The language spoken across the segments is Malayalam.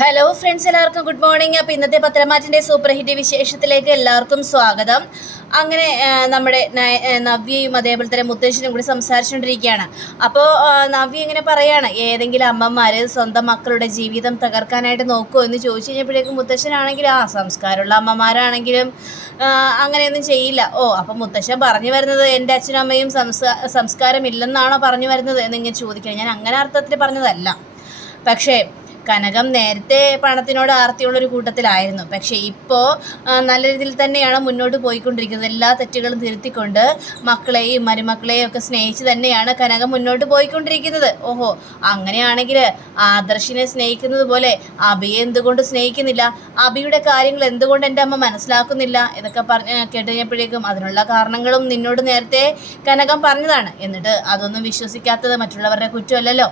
ഹലോ ഫ്രണ്ട്സ്, എല്ലാവർക്കും ഗുഡ് മോർണിംഗ്. അപ്പോൾ ഇന്നത്തെ പത്രമാറ്റിൻ്റെ സൂപ്പർ ഹിറ്റ് വിശേഷത്തിലേക്ക് എല്ലാവർക്കും സ്വാഗതം. അങ്ങനെ നമ്മുടെ നവ്യയും അതേപോലെ തന്നെ മുത്തശ്ശനും കൂടി സംസാരിച്ചുകൊണ്ടിരിക്കുകയാണ്. അപ്പോൾ നവ്യ ഇങ്ങനെ പറയാണ്, ഏതെങ്കിലും അമ്മമാർ സ്വന്തം മക്കളുടെ ജീവിതം തകർക്കാനായിട്ട് നോക്കുമോ എന്ന് ചോദിച്ചു കഴിഞ്ഞപ്പോഴേക്കും മുത്തശ്ശനാണെങ്കിലും സംസ്കാരമുള്ള അമ്മമാരാണെങ്കിലും അങ്ങനെയൊന്നും ചെയ്യില്ല. അപ്പം മുത്തശ്ശൻ പറഞ്ഞു വരുന്നത് എൻ്റെ അച്ഛനും അമ്മയും സംസ്കാരമില്ലെന്നാണോ പറഞ്ഞു വരുന്നത് എന്നിങ്ങനെ ചോദിക്കണം. ഞാൻ അങ്ങനെ അർത്ഥത്തിൽ പറഞ്ഞതല്ല. പക്ഷേ കനകം നേരത്തെ പണത്തിനോട് ആർത്തിയുള്ളൊരു കൂട്ടത്തിലായിരുന്നു. പക്ഷേ ഇപ്പോൾ നല്ല രീതിയിൽ തന്നെയാണ് മുന്നോട്ട് പോയിക്കൊണ്ടിരിക്കുന്നത്. എല്ലാ തെറ്റുകളും തിരുത്തിക്കൊണ്ട് മക്കളെയും മരുമക്കളെയും ഒക്കെ സ്നേഹിച്ച് തന്നെയാണ് കനകം മുന്നോട്ട് പോയിക്കൊണ്ടിരിക്കുന്നത്. അങ്ങനെയാണെങ്കിൽ ആദർശിനെ സ്നേഹിക്കുന്നത് പോലെ അബിയെ എന്തുകൊണ്ട് സ്നേഹിക്കുന്നില്ല? അബിയുടെ കാര്യങ്ങൾ എന്തുകൊണ്ട് എൻ്റെ അമ്മ മനസ്സിലാക്കുന്നില്ല എന്നൊക്കെ കേട്ട് കഴിഞ്ഞപ്പോഴേക്കും അതിനുള്ള കാരണങ്ങളും നിന്നോട് നേരത്തെ കനകം പറഞ്ഞതാണ്. എന്നിട്ട് അതൊന്നും വിശ്വസിക്കാത്തത് മറ്റുള്ളവരുടെ കുറ്റമല്ലല്ലോ.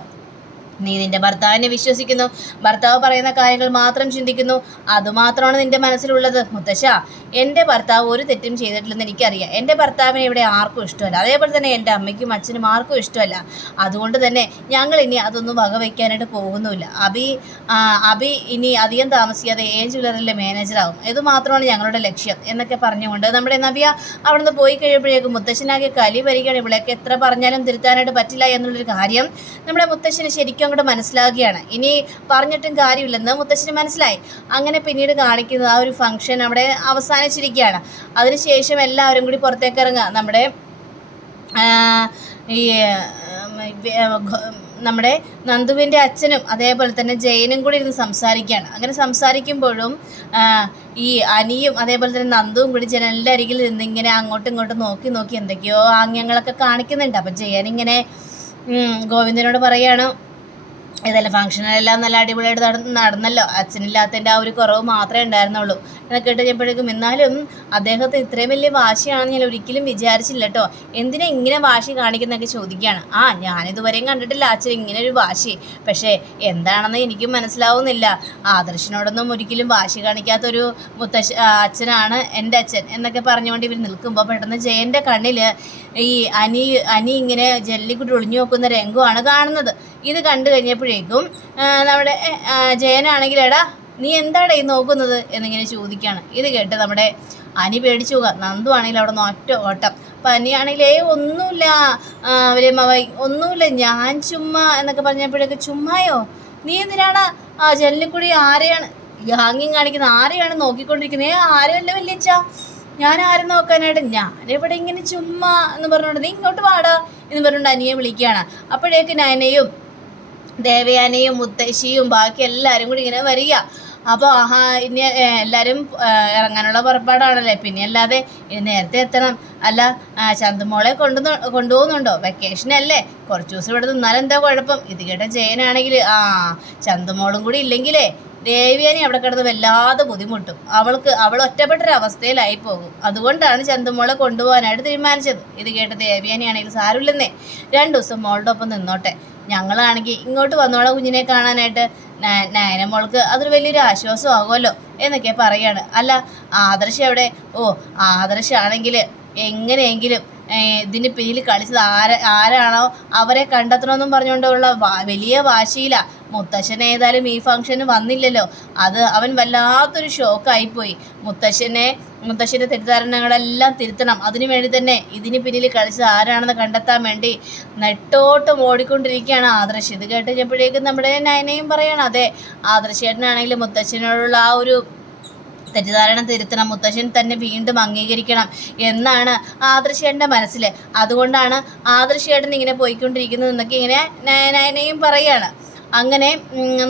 നീ നിന്റെ ഭർത്താവിനെ വിശ്വസിക്കുന്നു, ഭർത്താവ് പറയുന്ന കാര്യങ്ങൾ മാത്രം ചിന്തിക്കുന്നു, അതുമാത്രമാണ് നിന്റെ മനസ്സിലുള്ളത്. മുത്തശ്ശ, എൻ്റെ ഭർത്താവ് ഒരു തെറ്റും ചെയ്തിട്ടില്ലെന്ന് എനിക്കറിയാം. എൻ്റെ ഭർത്താവിനെ ഇവിടെ ആർക്കും ഇഷ്ടമല്ല, അതേപോലെ തന്നെ എൻ്റെ അമ്മയ്ക്കും അച്ഛനും ആർക്കും ഇഷ്ടമല്ല. അതുകൊണ്ട് തന്നെ ഞങ്ങൾ ഇനി അതൊന്നും വകവയ്ക്കാനായിട്ട് പോകുന്നുമില്ല. അബി ഇനി അധികം താമസിക്കാതെ ജ്വല്ലറിയിലെ മാനേജറാകും. ഇത് മാത്രമാണ് ഞങ്ങളുടെ ലക്ഷ്യം എന്നൊക്കെ പറഞ്ഞുകൊണ്ട് നമ്മുടെ നവ്യ അവിടെ നിന്ന് പോയി കഴിയുമ്പോഴേക്കും മുത്തശ്ശനാകെ കലി വരികയാണ്. ഇവിടെയൊക്കെ എത്ര പറഞ്ഞാലും തിരുത്താനായിട്ട് പറ്റില്ല എന്നുള്ളൊരു കാര്യം നമ്മുടെ മുത്തശ്ശന് ശരിക്കും അങ്ങോട്ട് മനസ്സിലാകുകയാണ്. ഇനി പറഞ്ഞിട്ടും കാര്യമില്ലെന്ന് മുത്തശ്ശന് മനസ്സിലായി. അങ്ങനെ പിന്നീട് കാണിക്കുന്നത് ആ ഒരു ഫംഗ്ഷൻ അവിടെ അവസാനിച്ചിരിക്കുകയാണ്. അതിനുശേഷം എല്ലാവരും കൂടി പുറത്തേക്ക് ഇറങ്ങുക. നമ്മുടെ നന്ദുവിൻ്റെ അച്ഛനും അതേപോലെ തന്നെ ജയനും കൂടി ഇരുന്ന് സംസാരിക്കുകയാണ്. അങ്ങനെ സംസാരിക്കുമ്പോഴും ഈ അനിയും അതേപോലെ തന്നെ നന്ദുവും കൂടി ജനലിൻ്റെ അരികിൽ നിന്ന് ഇങ്ങനെ അങ്ങോട്ടും ഇങ്ങോട്ടും നോക്കി എന്തൊക്കെയോ ആംഗ്യങ്ങളൊക്കെ കാണിക്കുന്നുണ്ട്. അപ്പം ജയനിങ്ങനെ ഗോവിന്ദനോട് പറയാണ്, ഇതെല്ലാം ഫംഗ്ഷനെല്ലാം നല്ല അടിപൊളിയായിട്ട് നടന്നല്ലോ, അച്ഛനില്ലാത്തതിൻ്റെ ആ ഒരു കുറവ് മാത്രമേ ഉണ്ടായിരുന്നുള്ളൂ എന്നൊക്കെ കേട്ട് കഴിഞ്ഞപ്പോഴേക്കും, എന്നാലും അദ്ദേഹത്തെ ഇത്രയും വലിയ വാശിയാണെന്ന് ഞാൻ ഒരിക്കലും വിചാരിച്ചില്ല കേട്ടോ, എന്തിനാ ഇങ്ങനെ വാശി കാണിക്കുന്നതൊക്കെ ചോദിക്കുകയാണ്. ഞാനിതുവരെയും കണ്ടിട്ടില്ല അച്ഛൻ ഇങ്ങനെ ഒരു വാശി, പക്ഷേ എന്താണെന്ന് എനിക്കും മനസ്സിലാവുന്നില്ല. ആദർശനോടൊന്നും ഒരിക്കലും വാശി കാണിക്കാത്തൊരു അച്ഛനാണ് എൻ്റെ അച്ഛൻ എന്നൊക്കെ പറഞ്ഞുകൊണ്ട് ഇവർ നിൽക്കുമ്പോൾ പെട്ടെന്ന് ജയൻ്റെ കണ്ണിൽ ഈ അനി ഇങ്ങനെ ജനലിക്കൂടി ഒളിഞ്ഞു നോക്കുന്ന രംഗമാണ് കാണുന്നത്. ഇത് കണ്ടു കഴിഞ്ഞപ്പോഴേക്കും നമ്മുടെ ജയനാണെങ്കിൽ, എടാ നീ എന്താടാ ഈ നോക്കുന്നത് എന്നിങ്ങനെ ചോദിക്കുകയാണ്. ഇത് കേട്ട് നമ്മുടെ അനി പേടിച്ചു പോകുക. നന്ദു ആണെങ്കിൽ അവിടെ നിന്ന് ഒറ്റ ഓട്ടം. അപ്പം അനിയാണെങ്കിലേ ഒന്നുമില്ല വലിയമ്മാവായി, ഒന്നുമില്ല, ഞാൻ ചുമ്മാ എന്നൊക്കെ പറഞ്ഞപ്പോഴേക്ക്, ചുമ്മായോ? നീ എന്തിനാണ് ജനലിൽ കൂടി ആരെയാണ് ഹാങ്ങിങ് കാണിക്കുന്നത്? ആരെയാണ് നോക്കിക്കൊണ്ടിരിക്കുന്നത്? ആരുമല്ല വല്യച്ഛ, ഞാൻ ആരും നോക്കാനായിട്ട്, ഞാനിവിടെ ഇങ്ങനെ ചുമ്മാ എന്ന് പറഞ്ഞുകൊണ്ട് നീ ഇങ്ങോട്ട് വാടാ എന്ന് പറഞ്ഞുകൊണ്ട് അനിയെ വിളിക്കുകയാണ്. അപ്പോഴേക്ക് നയനയും ദേവയാനയും മുത്തശ്ശിയും ബാക്കി എല്ലാവരും കൂടി ഇങ്ങനെ വരിക. അപ്പോൾ ഇനി എല്ലാവരും ഇറങ്ങാനുള്ള പുറപ്പാടാണല്ലേ, പിന്നെ അല്ലാതെ ഇനി നേരത്തെ എത്തണം. അല്ല, ചന്തുമോളെ കൊണ്ടുപോകുന്നുണ്ടോ? വെക്കേഷനല്ലേ, കുറച്ച് ദിവസം ഇവിടെ നിന്നാലും എന്താ കുഴപ്പം? ഇത് കേട്ട ജയനാണെങ്കിൽ ചന്തുമോളും കൂടി ഇല്ലെങ്കിലേ ദേവ്യാനി അവിടെ കിടന്ന് വല്ലാതെ ബുദ്ധിമുട്ടും. അവൾ ഒറ്റപ്പെട്ടൊരവസ്ഥയിലായി പോകും. അതുകൊണ്ടാണ് ചന്തുമോളെ കൊണ്ടുപോകാനായിട്ട് തീരുമാനിച്ചത്. ഇത് കേട്ട് ദേവ്യാനിയാണെങ്കിൽ, സാരമില്ലെന്നേ, 2 ദിവസം മോളുടെ ഒപ്പം നിന്നോട്ടെ, ഞങ്ങളാണെങ്കിൽ ഇങ്ങോട്ട് വന്നോളാം കുഞ്ഞിനെ കാണാനായിട്ട്, നയന മോൾക്ക് അതൊരു വലിയൊരു ആശ്വാസമാകുമല്ലോ എന്നൊക്കെ പറയാണ്. അല്ല, ആദർശ് എവിടെ? ആദർശാണെങ്കിൽ എങ്ങനെയെങ്കിലും ഇതിന് പിന്നിൽ കളിച്ചത് ആരാണോ അവരെ കണ്ടെത്തണമെന്നും പറഞ്ഞുകൊണ്ടുള്ള വലിയ വാശിയിലാണ്. മുത്തശ്ശൻ ഏതായാലും ഈ ഫംഗ്ഷന് വന്നില്ലല്ലോ, അത് അവൻ വല്ലാത്തൊരു ഷോക്കായിപ്പോയി. മുത്തശ്ശൻ്റെ തെറ്റിദ്ധാരണകളെല്ലാം തിരുത്തണം, അതിനു വേണ്ടി തന്നെ ഇതിന് പിന്നിൽ കളിച്ചത് ആരാണെന്ന് കണ്ടെത്താൻ വേണ്ടി നെട്ടോട്ടം ഓടിക്കൊണ്ടിരിക്കുകയാണ് ആദർശ്. ഇത് കേട്ട് കഴിഞ്ഞപ്പോഴേക്കും നമ്മുടെ നയനയും പറയണം, അതെ, ആദർശേട്ടനാണെങ്കിലും മുത്തശ്ശനോടുള്ള ആ ഒരു തെറ്റിദ്ധാരണ തിരുത്തണം, മുത്തശ്ശൻ തന്നെ വീണ്ടും അംഗീകരിക്കണം എന്നാണ് ആദർശേട്ടൻ്റെ മനസ്സിൽ. അതുകൊണ്ടാണ് ആദർശേട്ടൻ ഇങ്ങനെ പോയിക്കൊണ്ടിരിക്കുന്നത് എന്നൊക്കെ ഇങ്ങനെ നയനയും പറയുകയാണ്. അങ്ങനെ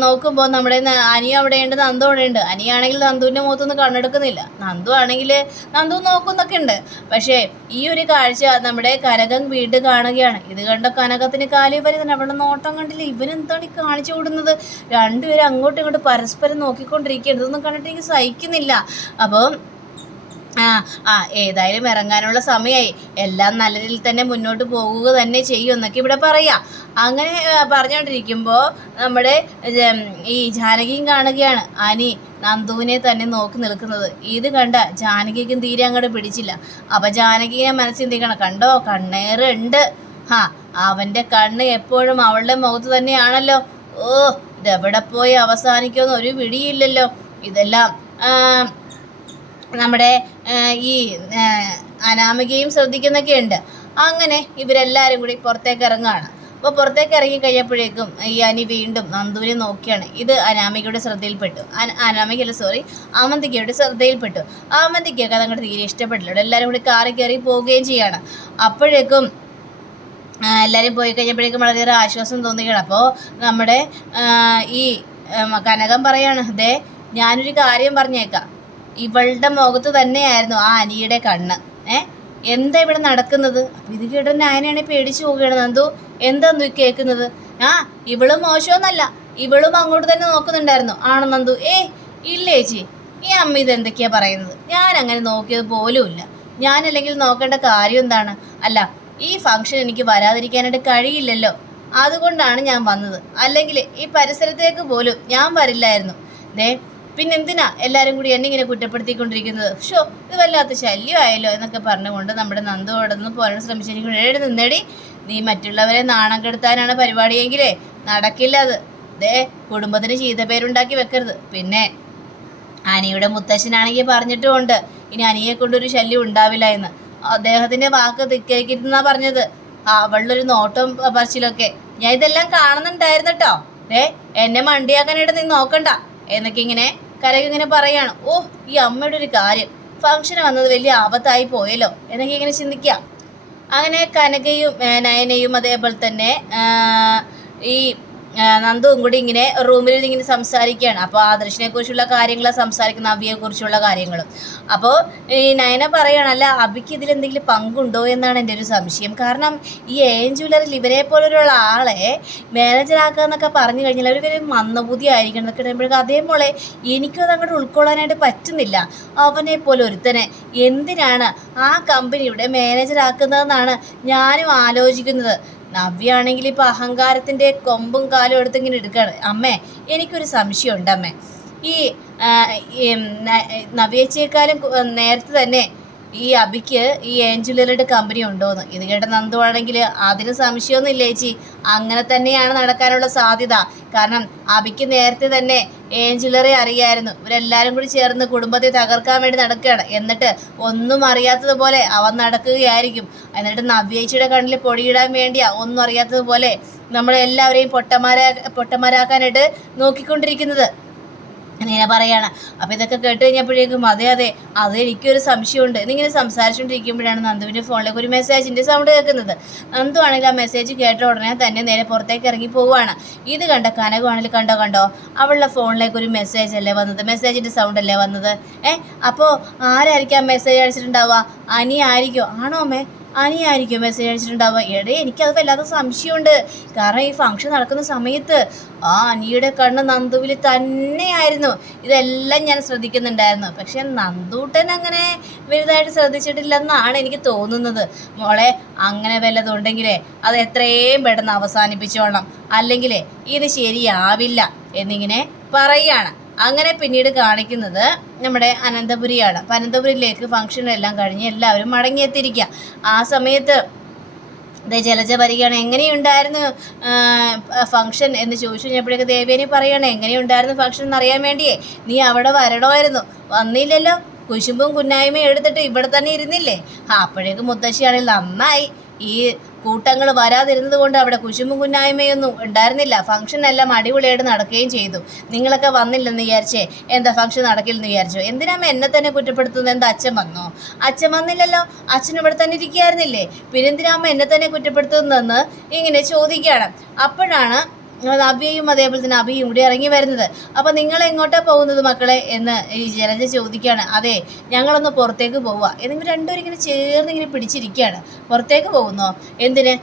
നോക്കുമ്പോൾ നമ്മുടെ അനിയ അവിടെയുണ്ട്, നന്ദു അവിടെയുണ്ട്. അനിയാണെങ്കിൽ നന്ദുവിൻ്റെ മുഖത്തൊന്നും കണ്ണെടുക്കുന്നില്ല, നന്ദു നോക്കുന്നൊക്കെ ഉണ്ട്. പക്ഷേ ഈ ഒരു കാഴ്ച നമ്മുടെ കനകം വീണ്ടും കാണുകയാണ്. ഇത് കണ്ട കനകത്തിന് കാലി വരുന്നുണ്ട്. അവിടെ നോട്ടം കണ്ടില്ല, ഇവനെന്താണ് കാണിച്ചു കൊടുക്കുന്നത്? രണ്ടുപേരും അങ്ങോട്ടും ഇങ്ങോട്ടും പരസ്പരം നോക്കിക്കൊണ്ടിരിക്കുകയാണ്. ഇതൊന്നും കണ്ടിട്ട് എനിക്ക് സഹിക്കുന്നില്ല. അപ്പം ഏതായാലും ഇറങ്ങാനുള്ള സമയമായി, എല്ലാം നല്ല രീതിയിൽ തന്നെ മുന്നോട്ട് പോകുക തന്നെ ചെയ്യും എന്നൊക്കെ ഇവിടെ പറയാം. അങ്ങനെ പറഞ്ഞുകൊണ്ടിരിക്കുമ്പോൾ നമ്മുടെ ഈ ജാനകിയും കാണുകയാണ് അനി നന്ദുവിനെ തന്നെ നോക്കി നിൽക്കുന്നത്. ഇത് കണ്ട ജാനകിക്കും തീരെ അങ്ങോട്ട് പിടിച്ചില്ല. അപ്പം ജാനകിയെ മനസ്സിന്തിക്കണം, കണ്ടോ കണ്ണേറുണ്ട്, അവൻ്റെ കണ്ണ് എപ്പോഴും അവളുടെ മുഖത്ത് തന്നെയാണല്ലോ. ഇതെവിടെ പോയി അവസാനിക്കുമെന്ന് ഒരു പിടിയില്ലല്ലോ. ഇതെല്ലാം നമ്മുടെ ഈ അനാമികയും ശ്രദ്ധിക്കുന്നൊക്കെ ഉണ്ട്. അങ്ങനെ ഇവരെല്ലാവരും കൂടി പുറത്തേക്ക് ഇറങ്ങുകയാണ്. അപ്പോൾ പുറത്തേക്ക് ഇറങ്ങി കഴിഞ്ഞപ്പോഴേക്കും ഈ അനി വീണ്ടും നന്ദുവിനെ നോക്കിയാണ്. ഇത് അനാമികയുടെ ശ്രദ്ധയിൽപ്പെട്ടു. ആമന്തികയുടെ ശ്രദ്ധയിൽപ്പെട്ടു. ആമന്തിക്കൊക്കെ അതങ്ങോട്ട് തീരെ ഇഷ്ടപ്പെട്ടില്ല. എല്ലാവരും കൂടി കാറി കയറി പോവുകയും ചെയ്യാണ്. അപ്പോഴേക്കും എല്ലാവരും പോയി കഴിഞ്ഞപ്പോഴേക്കും വളരെയേറെ ആശ്വാസം തോന്നുകയാണ്. അപ്പോൾ നമ്മുടെ ഈ കനകം പറയാണ്, ദേ ഞാനൊരു കാര്യം പറഞ്ഞേക്കാം, ഇവളുടെ മുഖത്ത് തന്നെയായിരുന്നു ആ അനിയുടെ കണ്ണ്. എന്താ ഇവിടെ നടക്കുന്നത്? അപ്പം ഇത് കേട്ട നയനാണെ പേടിച്ചു പോവുകയാണ്. നന്ദു എന്താന്ന് കേൾക്കുന്നത്? ഇവളും മോശമൊന്നല്ല, ഇവളും അങ്ങോട്ട് തന്നെ നോക്കുന്നുണ്ടായിരുന്നു. ആണോ നന്ദു? ഇല്ല ചേച്ചി, ഈ അമ്മ ഇത് എന്തൊക്കെയാ പറയുന്നത്? ഞാൻ അങ്ങനെ നോക്കിയത് പോലുമില്ല. ഞാനല്ലെങ്കിൽ നോക്കേണ്ട കാര്യം എന്താണ്? അല്ല, ഈ ഫംഗ്ഷൻ എനിക്ക് വരാതിരിക്കാനായിട്ട് കഴിയില്ലല്ലോ, അതുകൊണ്ടാണ് ഞാൻ വന്നത്. അല്ലെങ്കിൽ ഈ പരിസരത്തേക്ക് പോലും ഞാൻ വരില്ലായിരുന്നു. പിന്നെന്തിനാ എല്ലാവരും കൂടി എന്നെ ഇങ്ങനെ കുറ്റപ്പെടുത്തിക്കൊണ്ടിരിക്കുന്നത്? ഇത് വല്ലാത്ത ശല്യമായല്ലോ എന്നൊക്കെ പറഞ്ഞുകൊണ്ട് നമ്മുടെ നന്ദു അവിടെ നിന്ന് പോരാൻ ശ്രമിച്ചെനിക്ക് എഴുതി നിന്നേടി. നീ മറ്റുള്ളവരെ നാണം കെടുത്താനാണ് പരിപാടിയെങ്കിലേ നടക്കില്ല. അത് കുടുംബത്തിന് ചീത്തപ്പേരുണ്ടാക്കി വെക്കരുത്. പിന്നെ അനിയുടെ മുത്തശ്ശനാണെങ്കിൽ പറഞ്ഞിട്ടുമുണ്ട് ഇനി അനിയെ കൊണ്ടൊരു ശല്യം ഉണ്ടാവില്ല എന്ന്. അദ്ദേഹത്തിന്റെ വാക്ക് ധിക്കരിക്കരുതെന്നാ പറഞ്ഞത്. അവളുടെ ഒരു നോട്ടം പറച്ചിലൊക്കെ ഞാൻ ഇതെല്ലാം കാണുന്നുണ്ടായിരുന്നു കേട്ടോ. എന്നെ മണ്ടിയാക്കാനായിട്ട് നീ നോക്കണ്ട എന്നൊക്കെ ഇങ്ങനെ കരകിങ്ങനെ പറയാണ്. ഈ അമ്മയുടെ ഒരു കാര്യം, ഫംഗ്ഷൻ വന്നത് വലിയ ആപത്തായി പോയല്ലോ എന്നൊക്കെ ഇങ്ങനെ ചിന്തിക്കാം. അങ്ങനെ കനകയും നയനയും അതേപോലെ തന്നെ ഈ നന്ദുവും കൂടി ഇങ്ങനെ റൂമിൽ ഇങ്ങനെ സംസാരിക്കുകയാണ്. അപ്പോൾ ആദർശിനെ കുറിച്ചുള്ള കാര്യങ്ങൾ സംസാരിക്കുന്ന, അബിയെ കുറിച്ചുള്ള കാര്യങ്ങളും. അപ്പോൾ ഈ നയന പറയുകയാണ്, അല്ല അബിക്ക് ഇതിലെന്തെങ്കിലും പങ്കുണ്ടോ എന്നാണ് എൻ്റെ ഒരു സംശയം. കാരണം ഈ ജ്വല്ലറിയിൽ ഇവരെ പോലുള്ള ആളെ മാനേജറാക്കുക എന്നൊക്കെ പറഞ്ഞു കഴിഞ്ഞാൽ അവർ വലിയ മന്ദബുദ്ധി ആയിരിക്കണം എന്നൊക്കെ പറയുമ്പോഴേക്കും അതേ മോളെ എനിക്കും അത് അങ്ങോട്ട് ഉൾക്കൊള്ളാനായിട്ട് പറ്റുന്നില്ല. അവനെ പോലെ ഒരുത്തനെ എന്തിനാണ് ആ കമ്പനിയുടെ മാനേജറാക്കുന്നതെന്നാണ് ഞാനും ആലോചിക്കുന്നത്. നവ്യാണെങ്കിൽ ഇപ്പം അഹങ്കാരത്തിൻ്റെ കൊമ്പും കാലും എടുത്തിങ്ങനെ എടുക്കുകയാണ്. അമ്മേ എനിക്കൊരു സംശയമുണ്ട് അമ്മേ, ഈ നവ്യേച്ചേക്കാളും നേരത്തെ തന്നെ ഈ അബിക്ക് ഈ ജ്വല്ലറിയുടെ കമ്പനി ഉണ്ടോയെന്ന്. ഇത് കേട്ട നന്ദു ആണെങ്കിൽ അതിന് സംശയമൊന്നും ഇല്ല ചേച്ചി, അങ്ങനെ തന്നെയാണ് നടക്കാനുള്ള സാധ്യത. കാരണം അബിക്ക് നേരത്തെ തന്നെ ജ്വല്ലറി അറിയായിരുന്നു. ഇവരെല്ലാവരും കൂടി ചേർന്ന് കുടുംബത്തെ തകർക്കാൻ വേണ്ടി നടക്കുകയാണ്. എന്നിട്ട് ഒന്നും അറിയാത്തതുപോലെ അവൻ നടക്കുകയായിരിക്കും. എന്നിട്ട് നവ്യേച്ചിയുടെ കണ്ണിൽ പൊടിയിടാൻ വേണ്ടിയാ ഒന്നും അറിയാത്തതുപോലെ നമ്മളെല്ലാവരെയും പൊട്ടന്മാരാക്കാനായിട്ട് നോക്കിക്കൊണ്ടിരിക്കുന്നത് എന്നിങ്ങനെ പറയാണ്. അപ്പോൾ ഇതൊക്കെ കേട്ട് കഴിഞ്ഞപ്പോഴേക്കും അതെ എനിക്കൊരു സംശയമുണ്ട് എന്നിങ്ങനെ സംസാരിച്ചുകൊണ്ടിരിക്കുമ്പോഴാണ് നന്ദുവിൻ്റെ ഫോണിലേക്ക് ഒരു മെസ്സേജിൻ്റെ സൗണ്ട് കേൾക്കുന്നത്. നന്ദു ആണെങ്കിൽ ആ മെസ്സേജ് കേട്ട ഉടനെ തന്നെ നേരെ പുറത്തേക്ക് ഇറങ്ങി പോവുകയാണ്. ഇത് കണ്ട കനകമാണെങ്കിൽ കണ്ടോ അവളുടെ ഫോണിലേക്ക് ഒരു മെസ്സേജ് അല്ലേ വന്നത്, മെസ്സേജിൻ്റെ സൗണ്ട് അല്ലേ വന്നത്. അപ്പോൾ ആരായിരിക്കും ആ മെസ്സേജ് അയച്ചിട്ടുണ്ടാവുക? അനി ആയിരിക്കും? ആണോ അമ്മേ? അനിയായിരിക്കും മെസ്സേജ് അയച്ചിട്ടുണ്ടാവുക. എനിക്കത് വല്ലാത്ത സംശയമുണ്ട്. കാരണം ഈ ഫംഗ്ഷൻ നടക്കുന്ന സമയത്ത് ആ അനിയുടെ കണ്ണ് നന്ദുവിൽ തന്നെയായിരുന്നു. ഇതെല്ലാം ഞാൻ ശ്രദ്ധിക്കുന്നുണ്ടായിരുന്നു. പക്ഷെ നന്ദൂട്ടൻ അങ്ങനെ വലുതായിട്ട് ശ്രദ്ധിച്ചിട്ടില്ലെന്നാണ് എനിക്ക് തോന്നുന്നത്. മോളെ അങ്ങനെ വല്ലതുണ്ടെങ്കിലേ അത് എത്രയും പെട്ടെന്ന് അവസാനിപ്പിച്ചോളണം, അല്ലെങ്കിലേ ഇത് ശരിയാവില്ല എന്നിങ്ങനെ പറയുകയാണ്. അങ്ങനെ പിന്നീട് കാണിക്കുന്നത് നമ്മുടെ അനന്തപുരിയാണ്. അപ്പം അനന്തപുരിയിലേക്ക് ഫംഗ്ഷനെല്ലാം കഴിഞ്ഞ് എല്ലാവരും മടങ്ങിയെത്തിയിരിക്കുക. ആ സമയത്ത് ജലജ വരികയാണ്. എങ്ങനെയുണ്ടായിരുന്നു ഫംഗ്ഷൻ എന്ന് ചോദിച്ചു കഴിഞ്ഞപ്പോഴേക്ക് ദേവേനി പറയുകയാണ്, എങ്ങനെയുണ്ടായിരുന്നു ഫംഗ്ഷൻ എന്നറിയാൻ വേണ്ടിയേ നീ അവിടെ വരണമായിരുന്നു, വന്നില്ലല്ലോ. കുശുമ്പും കുന്നായ്മയും എടുത്തിട്ട് ഇവിടെ തന്നെ ഇരുന്നില്ലേ? അപ്പോഴേക്കും മുത്തശ്ശിയാണെങ്കിൽ നന്നായി, ഈ കൂട്ടങ്ങൾ വരാതിരുന്നത് കൊണ്ട് അവിടെ കുശുമ്പും കുന്നായ്മയൊന്നും ഉണ്ടായിരുന്നില്ല. ഫംഗ്ഷൻ എല്ലാം അടിപൊളിയായിട്ട് നടക്കുകയും ചെയ്തു. നിങ്ങളൊക്കെ വന്നില്ലെന്ന് വിചാരിച്ചേ എന്താ ഫംഗ്ഷൻ നടക്കില്ലെന്ന് വിചാരിച്ചോ? എന്തിനാമ്മ എന്നെ തന്നെ കുറ്റപ്പെടുത്തുന്നത്? എന്താ അച്ഛൻ വന്നോ? അച്ഛൻ വന്നില്ലല്ലോ, അച്ഛൻ ഇവിടെ തന്നെ ഇരിക്കുകയായിരുന്നില്ലേ, പിന്നെന്തിനാമ്മ എന്നെ തന്നെ കുറ്റപ്പെടുത്തുന്നതെന്ന് ഇങ്ങനെ ചോദിക്കുകയാണ്. അപ്പോഴാണ് നവ്യയും അതേപോലെ തന്നെ അഭിയും കൂടി ഇറങ്ങി വരുന്നത്. അപ്പോൾ നിങ്ങൾ എങ്ങോട്ടാണ് പോകുന്നത് മക്കളെ എന്ന് ഈ ജലജ ചോദിക്കുകയാണ്. അതെ ഞങ്ങളൊന്ന് പുറത്തേക്ക് പോവുക എന്നിവർ രണ്ടുപേരും ഇങ്ങനെ ചേർന്ന് ഇങ്ങനെ പിടിച്ചിരിക്കുകയാണ്. പുറത്തേക്ക് പോകുന്നോ? എന്തിന്?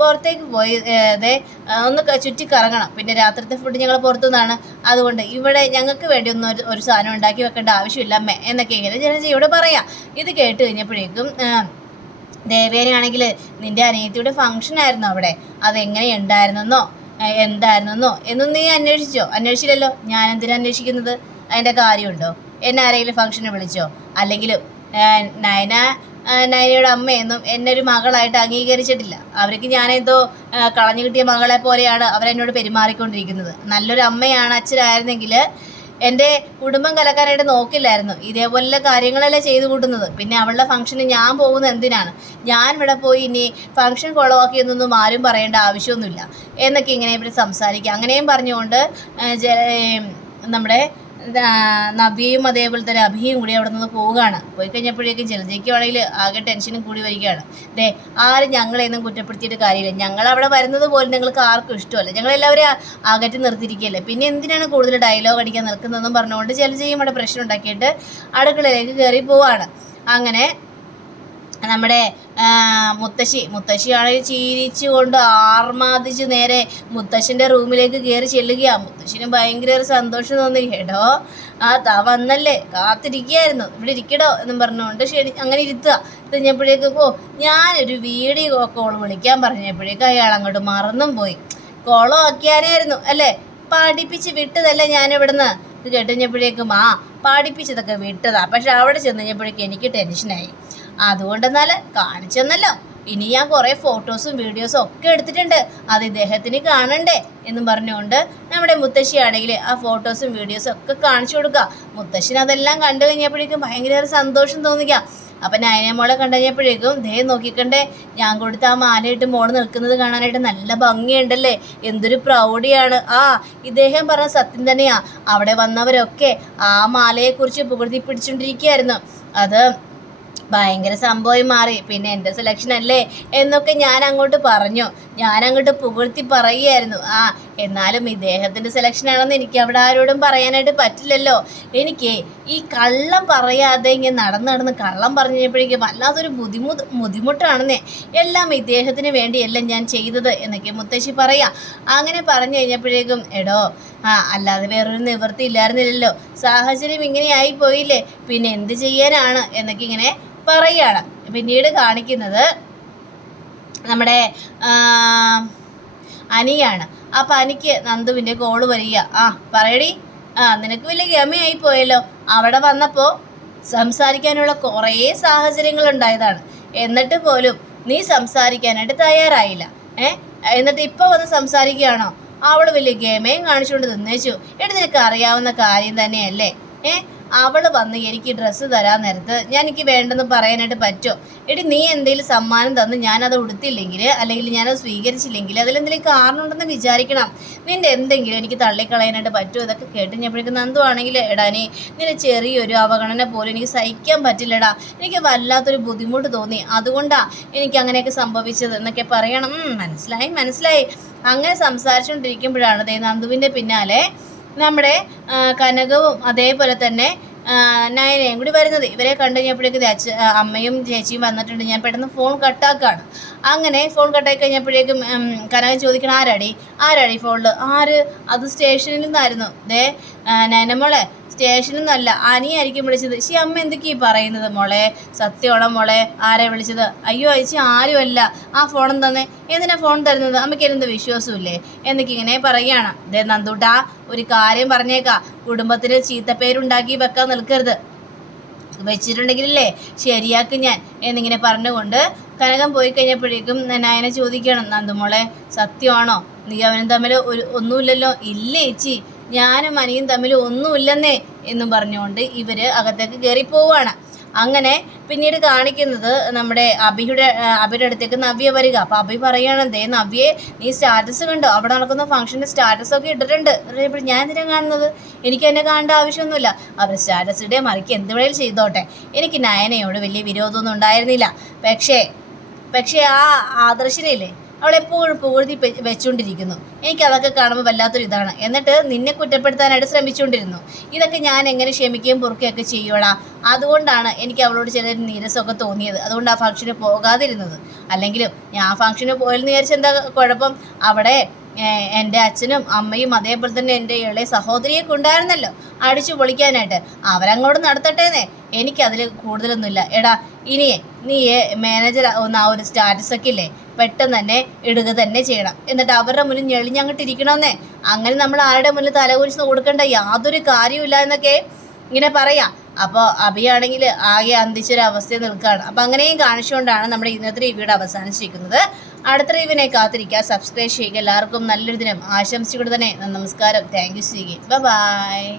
പുറത്തേക്ക് പോയി ഒന്ന് ചുറ്റിക്കറങ്ങണം, പിന്നെ രാത്രിത്തെ ഫുഡ് ഞങ്ങൾ പുറത്തുനിന്നാണ്, അതുകൊണ്ട് ഇവിടെ ഞങ്ങൾക്ക് വേണ്ടി ഒന്നും ഒരു സാധനം ഉണ്ടാക്കി വെക്കേണ്ട ആവശ്യമില്ല അമ്മേ എന്നൊക്കെ ഇങ്ങനെ ജലജയോട് പറയാം. ഇത് കേട്ട് കഴിഞ്ഞപ്പോഴേക്കും ദേവേനാണെങ്കിൽ നിൻ്റെ അനിയത്തിയുടെ ഫംഗ്ഷൻ ആയിരുന്നു അവിടെ, അതെങ്ങനെയുണ്ടായിരുന്നെന്നോ എന്തായിരുന്നെന്നോ എന്നും നീ അന്വേഷിച്ചില്ലല്ലോ. ഞാൻ എന്തിനാ അന്വേഷിക്കുന്നത്? അതിൻ്റെ കാര്യമുണ്ടോ? എന്നെ ആരെങ്കിലും ഫംഗ്ഷന് വിളിച്ചോ? അല്ലെങ്കിൽ നയന നയനയുടെ അമ്മയൊന്നും എന്നെ ഒരു മകളായിട്ട് അംഗീകരിച്ചിട്ടില്ല. അവർക്ക് ഞാനെന്തോ കളഞ്ഞു കിട്ടിയ മകളെ പോലെയാണ് അവരെന്നോട് പെരുമാറിക്കൊണ്ടിരിക്കുന്നത്. നല്ലൊരു അമ്മയാണ് അച്ഛനായിരുന്നെങ്കിൽ എൻ്റെ കുടുംബം കലക്കാനായിട്ട് നോക്കില്ലായിരുന്നു. ഇതേപോലെ കാര്യങ്ങളല്ലേ ചെയ്തു കൂട്ടുന്നത്. പിന്നെ അവളുടെ ഫംഗ്ഷന് ഞാൻ പോകുന്നത് എന്തിനാണ്? ഞാൻ ഇവിടെ പോയി ഇനി ഫംഗ്ഷൻ കുളവാക്കിയെന്നൊന്നും ആരും പറയേണ്ട ആവശ്യമൊന്നുമില്ല എന്നൊക്കെ ഇങ്ങനെ ഇവർ സംസാരിക്കുക. അങ്ങനെയും പറഞ്ഞുകൊണ്ട് നമ്മുടെ നവ്യയും അതേപോലെ തന്നെ അഭിയും കൂടി അവിടെ നിന്ന് പോവുകയാണ്. പോയി കഴിഞ്ഞപ്പോഴേക്കും ജലജയ്ക്കാണെങ്കിൽ ആകെ ടെൻഷനും കൂടി വരികയാണ്. ആരും ഞങ്ങളെയൊന്നും കുറ്റപ്പെടുത്തിയിട്ട് കാര്യമില്ല. ഞങ്ങളവിടെ വരുന്നത് പോലും നിങ്ങൾക്ക് ആർക്കും ഇഷ്ടമല്ല. ഞങ്ങളെല്ലാവരും അകറ്റി നിർത്തിയിരിക്കുകയല്ലേ, പിന്നെ എന്തിനാണ് കൂടുതൽ ഡയലോഗ് അടിക്കാൻ നിൽക്കുന്നതെന്നും പറഞ്ഞുകൊണ്ട് ജലജയും അവിടെ പ്രശ്നം ഉണ്ടാക്കിയിട്ട് അടുക്കളയിലേക്ക് കയറി പോവാണ്. അങ്ങനെ നമ്മുടെ മുത്തശ്ശിയാണെങ്കിൽ ചിരിച്ചുകൊണ്ട് ആർമാദിച്ച് നേരെ മുത്തശ്ശൻ്റെ റൂമിലേക്ക് കയറി ചെല്ലുകയാണ്. മുത്തശ്ശിന് ഭയങ്കര ഒരു സന്തോഷം തോന്നി. എടോ താ വന്നല്ലേ, കാത്തിരിക്കുകയായിരുന്നു, ഇവിടെ ഇരിക്കടോ എന്നും പറഞ്ഞുകൊണ്ട് അങ്ങനെ ഇരുത്തുക. കഴിഞ്ഞപ്പോഴേക്കും ഞാനൊരു വീഡിയോ കോൾ വിളിക്കാൻ പറഞ്ഞപ്പോഴേക്കും അയാൾ അങ്ങോട്ട് മറന്നും പോയി. കോളോ ആക്കിയാനായിരുന്നു അല്ലേ, പഠിപ്പിച്ച് വിട്ടതല്ലേ ഞാനിവിടുന്ന്. ഇത് കേട്ടുകഴിഞ്ഞപ്പോഴേക്കും പഠിപ്പിച്ചതൊക്കെ വിട്ടതാ, പക്ഷെ അവിടെ ചെന്ന് കഴിഞ്ഞപ്പോഴേക്കും എനിക്ക് ടെൻഷനായി. അതുകൊണ്ടെന്നാൽ കാണിച്ചെന്നല്ലോ, ഇനി ഞാൻ കുറേ ഫോട്ടോസും വീഡിയോസും ഒക്കെ എടുത്തിട്ടുണ്ട്, അത് ഇദ്ദേഹത്തിന് കാണണ്ടേ എന്നും പറഞ്ഞുകൊണ്ട് നമ്മുടെ മുത്തശ്ശിയാണെങ്കിൽ ആ ഫോട്ടോസും വീഡിയോസും ഒക്കെ കാണിച്ചു കൊടുക്കുക. മുത്തശ്ശിന് അതെല്ലാം കണ്ടു കഴിഞ്ഞപ്പോഴേക്കും ഭയങ്കര സന്തോഷം തോന്നിക്കുക. അപ്പം നയന മോളെ കണ്ടു കഴിഞ്ഞപ്പോഴേക്കും നോക്കിക്കണ്ടേ, ഞാൻ കൊടുത്ത ആ മാലയിട്ട് മോള് നിൽക്കുന്നത് കാണാനായിട്ട് നല്ല ഭംഗിയുണ്ടല്ലേ, എന്തൊരു പ്രൗഢിയാണ്. ഇദ്ദേഹം പറഞ്ഞ സത്യം തന്നെയാ. അവിടെ വന്നവരൊക്കെ ആ മാലയെക്കുറിച്ച് പുകഴ്ത്തി പിടിച്ചുകൊണ്ടിരിക്കുകയായിരുന്നു. അത് ഭയങ്കര സംഭവം മാറി. പിന്നെ എൻ്റെ സെലക്ഷൻ അല്ലേ എന്നൊക്കെ ഞാൻ അങ്ങോട്ട് പറഞ്ഞു, ഞാൻ അങ്ങോട്ട് പുകഴ്ത്തി പറയുകയായിരുന്നു. എന്നാലും ഇദ്ദേഹത്തിൻ്റെ സെലക്ഷനാണെന്ന് എനിക്ക് അവിടെ ആരോടും പറയാനായിട്ട് പറ്റില്ലല്ലോ. എനിക്ക് ഈ കള്ളം പറയാതെ ഇങ്ങനെ നടന്ന് കള്ളം പറഞ്ഞപ്പോഴേക്കും വല്ലാത്തൊരു ബുദ്ധിമുട്ടാണെന്നേ. എല്ലാം ഇദ്ദേഹത്തിന് വേണ്ടിയല്ല ഞാൻ ചെയ്തത് എന്നൊക്കെ മുത്തശ്ശി പറയാം. അങ്ങനെ പറഞ്ഞു കഴിഞ്ഞപ്പോഴേക്കും അല്ലാതെ വേറൊരു നിവൃത്തി ഇല്ലായിരുന്നില്ലല്ലോ, സാഹചര്യം ഇങ്ങനെ ആയിപ്പോയില്ലേ, പിന്നെ എന്ത് ചെയ്യാനാണ് എന്നൊക്കെ ഇങ്ങനെ പറയുകയാണ്. പിന്നീട് കാണിക്കുന്നത് നമ്മുടെ അനിയാണ്. അപ്പം അനിക്ക് നന്ദുവിൻ്റെ കോള് വരിക. പറയടി, നിനക്ക് വലിയ ഗമയായി പോയല്ലോ, അവിടെ വന്നപ്പോൾ സംസാരിക്കാനുള്ള കുറേ സാഹചര്യങ്ങൾ ഉണ്ടായതാണ്, എന്നിട്ട് പോലും നീ സംസാരിക്കാനായിട്ട് തയ്യാറായില്ല. എന്നിട്ട് ഇപ്പോൾ വന്ന് സംസാരിക്കുകയാണോ? അവൾ വലിയ ഗമയും കാണിച്ചുകൊണ്ട് നിന്നേച്ചു. നിനക്ക് അറിയാവുന്ന കാര്യം തന്നെയല്ലേ, അവൾ വന്ന് എനിക്ക് ഡ്രസ്സ് തരാൻ നേരത്ത് എനിക്ക് വേണ്ടെന്ന് പറയാനായിട്ട് പറ്റുമോ? നീ എന്തെങ്കിലും സമ്മാനം തന്ന് ഞാനത് ഉടുത്തില്ലെങ്കിൽ അല്ലെങ്കിൽ ഞാനത് സ്വീകരിച്ചില്ലെങ്കിൽ അതിലെന്തെങ്കിലും കാരണം ഉണ്ടെന്ന് വിചാരിക്കണം. നിന്റെ എന്തെങ്കിലും എനിക്ക് തള്ളിക്കളയാനായിട്ട് പറ്റുമോ? ഇതൊക്കെ കേട്ടുകഴിഞ്ഞപ്പോഴേക്കും നന്ദു ആണെങ്കിൽ നിന്റെ ചെറിയൊരു അവഗണന പോലും എനിക്ക് സഹിക്കാൻ പറ്റില്ലടാ, എനിക്ക് വല്ലാത്തൊരു ബുദ്ധിമുട്ട് തോന്നി, അതുകൊണ്ടാണ് എനിക്ക് അങ്ങനെയൊക്കെ സംഭവിച്ചത് എന്നൊക്കെ പറയണം. മനസ്സിലായി. അങ്ങനെ സംസാരിച്ചുകൊണ്ടിരിക്കുമ്പോഴാണ് നന്ദുവിൻ്റെ പിന്നാലെ നമ്മുടെ കനകവും അതേപോലെ തന്നെ നയനയും കൂടി വരുന്നത്. ഇവരെ കണ്ടു കഴിഞ്ഞപ്പോഴേക്കും അമ്മയും ചേച്ചിയും വന്നിട്ടുണ്ട്. ഞാൻ പെട്ടെന്ന് ഫോൺ കട്ടാക്കുകയാണ്. അങ്ങനെ ഫോൺ കട്ടാക്കി കഴിഞ്ഞപ്പോഴേക്കും കനകൻ ചോദിക്കണം, ആരാടി ഫോണിൽ? അത് സ്റ്റേഷനിൽ നിന്നായിരുന്നു. നയന മോളെ, സ്റ്റേഷനിൽ നിന്നല്ല, അനിയായിരിക്കും വിളിച്ചത്. അമ്മ എന്തൊക്കെയാ പറയുന്നത് മോളെ? സത്യമാണോ മോളെ? ആരെ വിളിച്ചത്? അയ്യോ ചേച്ചി, ആരുമല്ല. ആ ഫോണും തന്നെ. എന്തിനാ ഫോൺ തരുന്നത്? അമ്മയ്ക്ക് എന്ത് വിശ്വാസമില്ലേ എന്നൊക്കെ ഇങ്ങനെ പറയുകയാണ്. നന്ദൂട്ടാ, ഒരു കാര്യം പറഞ്ഞേക്കാം, കുടുംബത്തിന് ചീത്തപ്പേരുണ്ടാക്കി വെക്കാൻ നിൽക്കരുത്, വെച്ചിട്ടുണ്ടെങ്കിലല്ലേ ശരിയാക്കും ഞാൻ എന്നിങ്ങനെ പറഞ്ഞുകൊണ്ട് കനകം പോയി കഴിഞ്ഞപ്പോഴേക്കും നയനെ ചോദിക്കണം, നന്ദുമോളെ സത്യമാണോ? നീ അവനും തമ്മിൽ ഒന്നുമില്ലല്ലോ? ഇല്ല ചേച്ചി, ഞാനും അനിയും തമ്മിൽ ഒന്നുമില്ലെന്നേ എന്നും പറഞ്ഞുകൊണ്ട് ഇവർ അകത്തേക്ക് കയറി പോവുകയാണ്. അങ്ങനെ പിന്നീട് കാണിക്കുന്നത് നമ്മുടെ അഭിയുടെ അടുത്തേക്ക് നവ്യ വരിക. അപ്പോൾ അഭി പറയണം, നവ്യയെ നീ സ്റ്റാറ്റസ് കണ്ടോ? അവിടെ നടക്കുന്ന ഫംഗ്ഷൻ്റെ സ്റ്റാറ്റസൊക്കെ ഇട്ടിട്ടുണ്ട്. ഞാൻ എന്തിനാണ് കാണുന്നത്? എനിക്ക് എന്നെ കാണേണ്ട ആവശ്യമൊന്നുമില്ല. അവർ സ്റ്റാറ്റസ് ഇടേ മറിക്ക് എന്ത് വേണേലും ചെയ്തോട്ടെ. എനിക്ക് നയനയോട് വലിയ വിരോധമൊന്നും ഉണ്ടായിരുന്നില്ല. പക്ഷേ ആ ആദർശനയില്ലേ, അവളെപ്പോഴും പുകഴ്ത്തി വെച്ചുകൊണ്ടിരിക്കുന്നു. എനിക്കതൊക്കെ കാണുമ്പോൾ വല്ലാത്തൊരു ഇതാണ്. എന്നിട്ട് നിന്നെ കുറ്റപ്പെടുത്താനായിട്ട് ശ്രമിച്ചുകൊണ്ടിരുന്നു. ഇതൊക്കെ ഞാൻ എങ്ങനെ ക്ഷമിക്കുകയും പൊറുക്കുകയൊക്കെ ചെയ്യോടാ. അതുകൊണ്ടാണ് എനിക്ക് അവളോട് ചില നീരസമൊക്കെ തോന്നിയത്. അതുകൊണ്ട് ആ ഫംഗ്ഷന് പോകാതിരുന്നത്. അല്ലെങ്കിലും ഞാൻ ഫംഗ്ഷന് പോയെന്ന് വിചാരിച്ചെന്താ കുഴപ്പം? അവിടെ എൻ്റെ അച്ഛനും അമ്മയും അതേപോലെ തന്നെ എൻ്റെ ഇളയ സഹോദരിയൊക്കെ ഉണ്ടായിരുന്നല്ലോ അടിച്ചു പൊളിക്കാനായിട്ട്. അവരങ്ങോട്ട് നടത്തട്ടേന്നേ, എനിക്കതിൽ കൂടുതലൊന്നുമില്ല. ഇനിയേ നീ മാനേജർ ഒന്ന് ആ ഒരു സ്റ്റാറ്റസൊക്കെ ഇല്ലേ പെട്ടെന്ന് തന്നെ ഇടുക തന്നെ ചെയ്യണം. എന്നിട്ട് അവരുടെ മുന്നിൽ ഞെളിഞ്ഞങ്ങോട്ട് ഇരിക്കണമെന്നേ. അങ്ങനെ നമ്മൾ ആരുടെ മുന്നിൽ തലകുരിച്ച് കൊടുക്കേണ്ട യാതൊരു കാര്യമില്ല എന്നൊക്കെ ഇങ്ങനെ പറയാം. അപ്പോൾ അഭിയാണെങ്കിൽ ആകെ അന്തിച്ചൊരവസ്ഥയിൽ നിൽക്കുകയാണ്. അപ്പോൾ അങ്ങനെയും കാണിച്ചുകൊണ്ടാണ് നമ്മുടെ ഇന്നത്തെ റിവ്യൂടെ അവസാനിച്ചിരിക്കുന്നത്. അടുത്ത റിവ്യൂവിനെ കാത്തിരിക്കുക, സബ്സ്ക്രൈബ് ചെയ്യുക. എല്ലാവർക്കും നല്ലൊരു ദിനം ആശംസിച്ചുകൊണ്ട് തന്നെ നമസ്കാരം. Thank you. ബൈ.